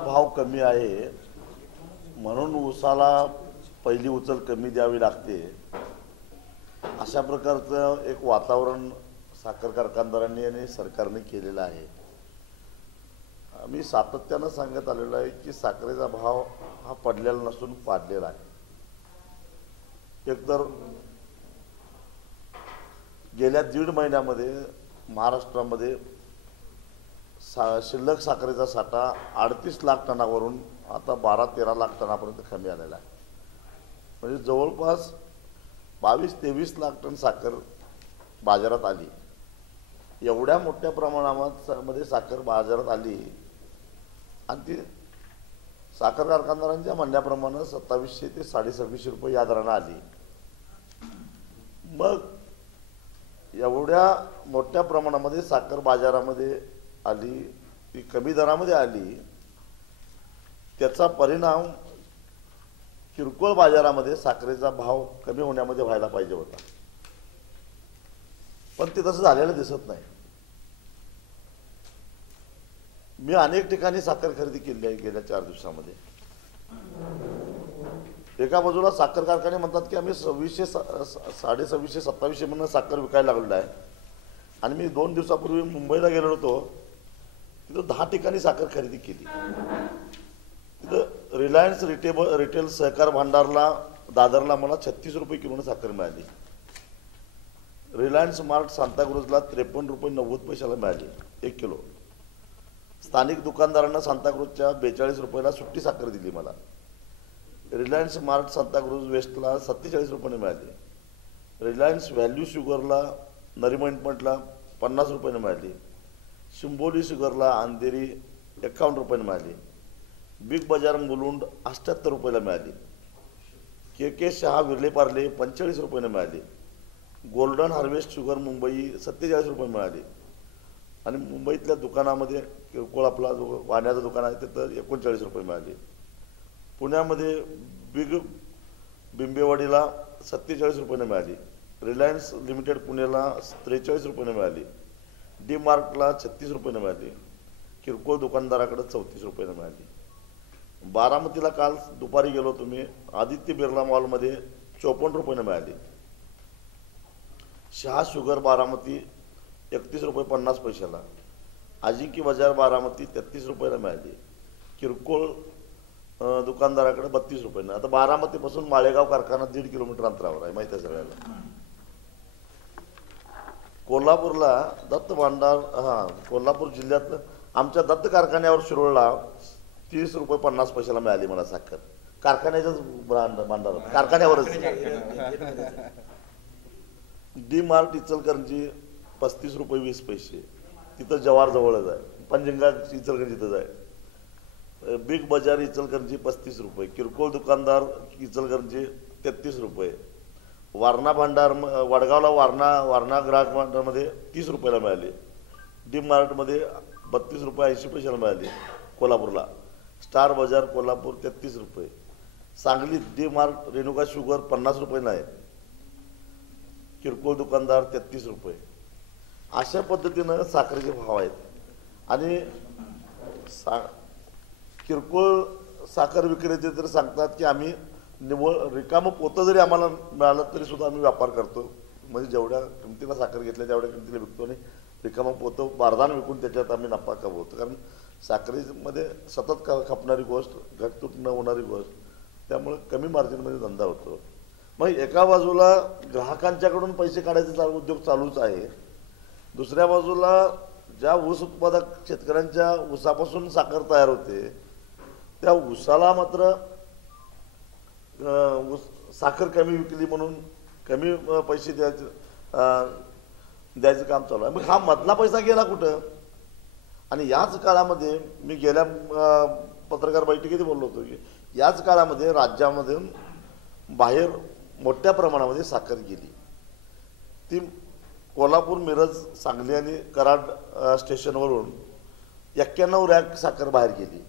भाव कमी आहे म्हणून ऊसाला पहिली उचल कमी द्यावी लागते, अशा प्रकारचं एक वातावरण साखर कारखानदारांनी आणि सरकारने केलेलं आहे। आम्ही सातत्यानं सांगत आलेलो आहे की साखरेचा भाव हा पडलेला नसून पाडलेला आहे। एकतर गेल्या 1.5 महिन्यामध्ये महाराष्ट्रामध्ये शिल्लक साखरेचा साठा 38 लाख टनावरून आता 12-13 लाख टनापर्यंत कमी आलेला आहे। म्हणजे जवळपास 22-23 लाख टन साखर बाजारात आली। एवढ्या मोठ्या प्रमाणामध्ये साखर बाजारात आली आणि ती साखर कारखानदारांच्या म्हणण्याप्रमाणे 2700 ते 2650 रुपये या दराने आली। मग एवढ्या मोठ्या प्रमाणामध्ये साखर बाजारामध्ये आली, ती कमी दरामध्ये आली, त्याचा परिणाम किरकोळ बाजारामध्ये साखरेचा भाव कमी होण्यामध्ये व्हायला पाहिजे होता, पण ते तसं झालेलं दिसत नाही। मी अनेक ठिकाणी साखर खरेदी केली आहे गेल्या 4 दिवसामध्ये। एका बाजूला साखर कारखाने म्हणतात की आम्ही 2600 2650 2700 म्हणून साखर विकायला लागलेलो आहे, आणि मी 2 दिवसापूर्वी मुंबईला गेलो होतो, तिथं 10 ठिकाणी साखर खरेदी केली। तिथं रिलायन्स रिटेल सहकार भांडारला दादरला मला 36 रुपये किलोने साखर मिळाली। रिलायन्स मार्ट सांताक्रूजला 53 रुपये 90 पैशाला मिळाली 1 किलो। स्थानिक दुकानदारांना सांताक्रूजच्या 42 रुपयाला सुट्टी साखर दिली मला। रिलायन्स मार्ट सांताक्रूज वेस्टला 47 रुपयाने मिळाली। रिलायन्स व्हॅल्यू शुगरला नरिमंटला 50 रुपयाने मिळाली। शिंबोली शुगरला अंधेरी 51 रुपयाने मिळाली। बिग बाजार मुलुंड 78 रुपयाला मिळाली। के शहा विरले पार्ले 45 रुपयाने मिळाली। गोल्डन हार्वेस्ट शुगर मुंबई 47 रुपये मिळाली। आणि मुंबईतल्या दुकानामध्ये किरकोळ आपला जो वाण्याचं दुकान आहे तिथं 39 रुपये मिळाली। पुण्यामध्ये बिग बिंबेवाडीला 47 रुपयाने मिळाली। रिलायन्स लिमिटेड पुणेला 43 रुपयाने मिळाली। डी मार्टला 36 रुपयाने मिळाली। किरकोळ दुकानदाराकडे 34 रुपयाने मिळाली। बारामतीला काल दुपारी गेलो तुम्ही, आदित्य बिर्ला मॉलमध्ये 54 रुपयाने मिळाली। शहा शुगर बारामती 31 रुपये 50 पैशाला। अजिंक्य बाजार बारामती 33 रुपयाला मिळाली। किरकोळ दुकानदाराकडे 32 रुपयाने। आता बारामतीपासून माळेगाव कारखाना 1.5 किलोमीटर अंतरावर आहे, माहिती आहे सगळ्याला। कोल्हापूरला दत्त भांडार, कोल्हापूर जिल्ह्यात आमच्या दत्त कारखान्यावर शिरोळला 30 रुपये 50 पैशाला मिळाली मला साखर, कारखान्याच्याच भांडारात, कारखान्यावरच। डी मार्ट इचलकरंजी 35 रुपये 20 पैसे, तिथं जवार जवळच आहे। पंजंगा इचलकरंजीतच आहे। बिग बाजार इचलकरंजी 35 रुपये। किरकोळ दुकानदार इचलकरंजी 33 रुपये। वारणा भांडार वडगावला वारणा ग्राहक भांडारमध्ये 30 रुपयाला मिळाली। डी मार्टमध्ये 32 रुपये 80 पैशाला मिळाली। कोल्हापूरला स्टार बाजार कोल्हापूर 33 रुपये। सांगलीत डी मार्ट रेणुका शुगर 50 रुपये नाही, किरकोळ दुकानदार 33 रुपये। अशा पद्धतीनं साखरेचे भाव आहेत। आणि किरकोळ साखर विक्रेते तर सांगतात की आम्ही निव्वळ रिकामं पोतं जरी आम्हाला मिळालं तरी सुद्धा आम्ही व्यापार करतो, म्हणजे जेवढ्या किमतीला साखर घेतल्या तेवढ्या किमतीला विकतो आणि रिकामं पोतं बारदान विकून त्याच्यात आम्ही नफा कमवतो। कारण साखरेमध्ये सतत खपणारी गोष्ट, घटतूट न होणारी गोष्ट, त्यामुळे कमी मार्जिनमध्ये धंदा होतो। मग एका बाजूला ग्राहकांच्याकडून पैसे काढायचा उद्योग चालूच आहे, दुसऱ्या बाजूला ज्या ऊस उत्पादक शेतकऱ्यांच्या ऊसापासून साखर तयार होते त्या ऊसाला मात्र साखर कमी विकली म्हणून कमी पैसे द्यायचं काम चालू आहे. मग हा मधला पैसा गेला कुठं? आणि याच काळामध्ये मी गेल्या पत्रकार बैठकीत बोललो होतो की याच काळामध्ये राज्यामध्ये बाहेर मोठ्या प्रमाणामध्ये साखर गेली. ती कोल्हापूर, मिरज, सांगली आणि कराड स्टेशनवरून 91 रॅक साखर बाहेर गेली.